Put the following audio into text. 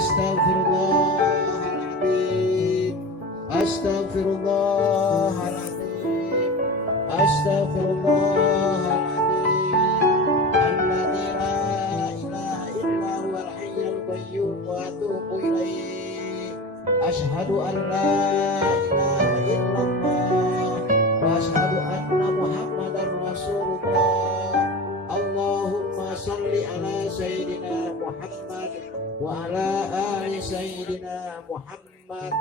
Astaghfirullahaladzim. Astaghfirullahaladzim. Astaghfirullahaladzim. Alladzi la ilaha illa huwal hayyul qayyum wa atubu ilaih. Asyhadu an la ilaha illallah wa asyhadu anna Muhammadar Rasulullah. Allahumma salli ala sayyidina Muhammad wa ala ali sayyidina Muhammad